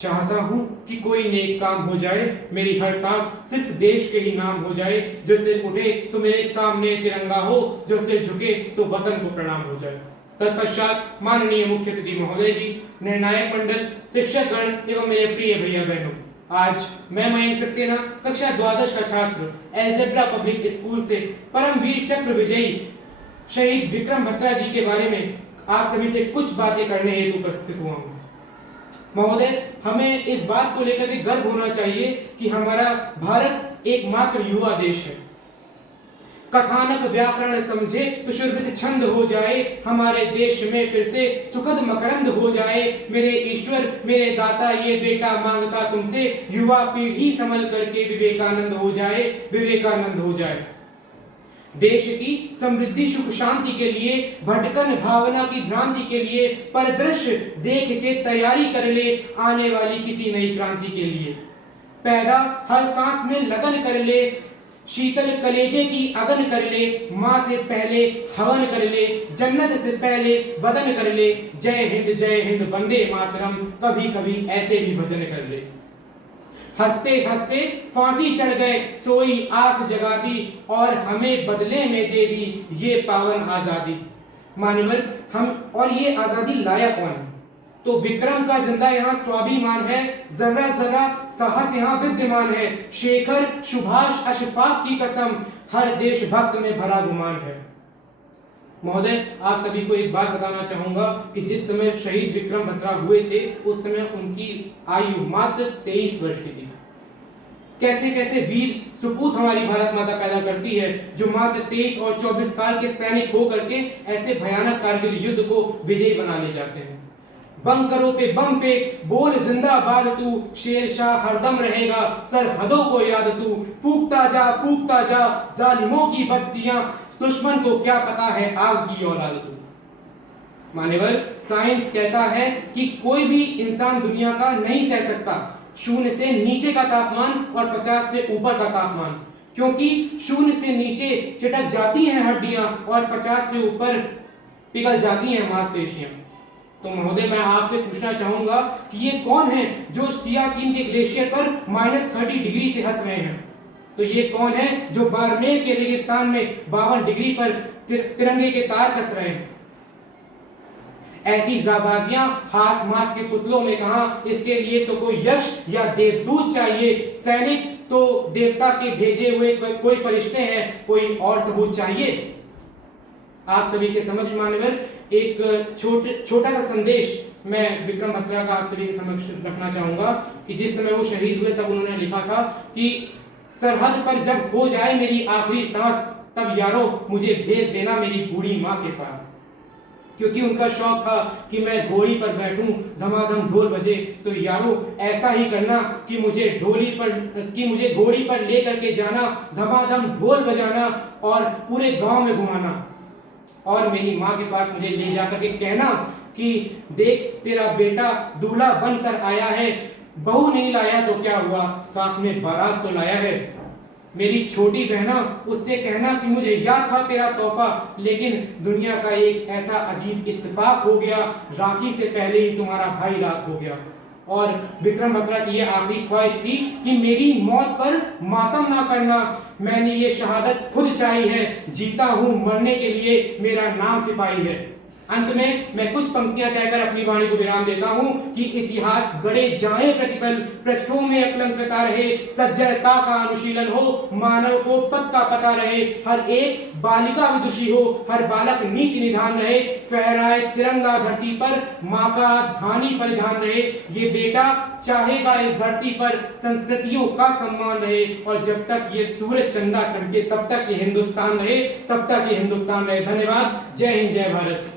चाहता हूँ कि कोई नेक काम हो जाए, मेरी हर सांस सिर्फ देश के ही नाम हो जाए। जो सिर उठे तो मेरे सामने तिरंगा हो, जो सिर झुके तो वतन को प्रणाम हो जाए। तत्पश्चात माननीय मुख्य अतिथि महोदय जी, निर्णायक मंडल, शिक्षक गण एवं मेरे प्रिय भैया बहनों, आज मैं मयंक सक्सेना कक्षा द्वादश का छात्र एल्जेब्रा पब्लिक स्कूल से परमवीर चक्र विजयी शहीद विक्रम बत्रा जी के बारे में आप सभी से कुछ बातें करने हेतु उपस्थित हुआ हूँ। महोदय, हमें इस बात को लेकर के गर्व होना चाहिए कि हमारा भारत एकमात्र युवा देश है। कथानक व्याकरण समझे तो शुरभित छंद हो जाए, हमारे देश में फिर से सुखद मकरंद हो जाए। मेरे ईश्वर मेरे दाता ये बेटा मांगता तुमसे, युवा पीढ़ी संभल करके विवेकानंद हो जाए, विवेकानंद हो जाए। देश की समृद्धि सुख शांति के लिए, भटकन भावना की भ्रांति के लिए परिदृश्य देख के तैयारी कर ले आने वाली किसी नई क्रांति के लिए। पैदा हर सांस में लगन कर ले, शीतल कलेजे की अगन कर ले, माँ से पहले हवन कर ले, जन्नत से पहले वदन कर ले। जय हिंद वंदे मातरम, कभी कभी ऐसे भी भजन कर ले। हंसते हंसते फांसी चढ़ गए, सोई आस जगा दी, और हमें बदले में दे दी ये पावन आजादी। मान्यवर, हम और ये आजादी लाया कौन है? तो विक्रम का जिंदा यहाँ स्वाभिमान है, जर्रा जर्रा साहस यहाँ विद्यमान है। शेखर सुभाष अशफाक की कसम, हर देशभक्त में भरा गुमान है। महोदय, आप सभी को एक बात बताना चाहूंगा कि जिस समय शहीद विक्रम बत्रा हुए थे उस समय उनकी आयु मात्र 23 वर्ष की थी। कैसे कैसे वीर सुपूत हमारी भारत माता पैदा करती है जो मात्र 23 और 24 साल के सैनिक होकर के ऐसे भयानक कारगिल युद्ध को विजयी बना ले जाते हैं। बंकरों पे बम फेंक, बोल जिंदाबाद तू, शेरशाह हरदम रहेगा सरहदों को याद तू। फूकता जा जालिमों की बस्तियां, दुश्मन को क्या पता है आग की औलाद तू। मान्यवर, साइंस कहता है कि कोई भी इंसान दुनिया का नहीं सह सकता 0 से नीचे का तापमान और 50 से ऊपर का तापमान, क्योंकि 0 से नीचे चिटक जाती हैं हड्डियां और 50 से ऊपर पिघल जाती हैं मांसपेशियां। तो महोदय, मैं आपसे पूछना चाहूंगा कि ये कौन है जो सियाचिन के ग्लेशियर पर -30 डिग्री से हंस रहे हैं? तो ये कौन है जो बाड़मेर के रेगिस्तान में 52 डिग्री पर तिरंगे के तार कस रहे हैं? ऐसी जाबाजियां हास मास के पुतलों में कहां? इसके लिए तो कोई यक्ष या देवदूत चाहिए। सैनिक तो देवता के भेजे हुए कोई फरिश्ते हैं, कोई और सबूत चाहिए। आप सभी के समक्ष मान्यवर एक छोटा सा संदेश मैं विक्रम बत्रा का आप सभी के समक्ष रखना चाहूंगा कि जिस समय वो शहीद हुए तब उन्होंने लिखा था कि सरहद पर जब हो जाए मेरी आखिरी सांस, तब यारो मुझे भेज देना मेरी बूढ़ी माँ के पास। क्योंकि उनका शौक था कि मैं घोड़ी पर बैठूं, धमाधम ढोल बजे, तो यारो ऐसा ही करना कि मुझे घोड़ी पर लेकर के जाना, धमाधम ढोल बजाना और पूरे गांव में घुमाना, और मेरी माँ के पास मुझे ले जाकर के कहना कि देख तेरा बेटा दूल्हा बनकर आया है, बहू नहीं लाया तो क्या हुआ, साथ में बारात तो लाया है। मेरी छोटी बहना, उससे कहना कि मुझे याद था तेरा तोहफा, लेकिन दुनिया का एक ऐसा अजीब इत्तेफाक हो गया, राखी से पहले ही तुम्हारा भाई राख हो गया। और विक्रम बत्रा की यह आखिरी ख्वाहिश थी कि मेरी मौत पर मातम ना करना, मैंने ये शहादत खुद चाही है, जीता हूं मरने के लिए, मेरा नाम सिपाही है। अंत में मैं कुछ पंक्तियां कहकर अपनी वाणी को विराम देता हूं कि इतिहास गढ़े जाए प्रतिपल, पृष्ठों में अकलंकता रहे, सज्जनता का अनुशीलन हो, मानव को पद का पता रहे, हर एक बालिका विदुषी हो, हर बालक नीति निधान रहे, फहराए तिरंगा धरती पर, माँ का धानी परिधान रहे। ये बेटा चाहेगा इस धरती पर संस्कृतियों का सम्मान रहे, और जब तक ये सूरज चंदा चमके तब तक ये हिंदुस्तान रहे, तब तक ये हिंदुस्तान रहे। धन्यवाद। जय हिंद, जय भारत।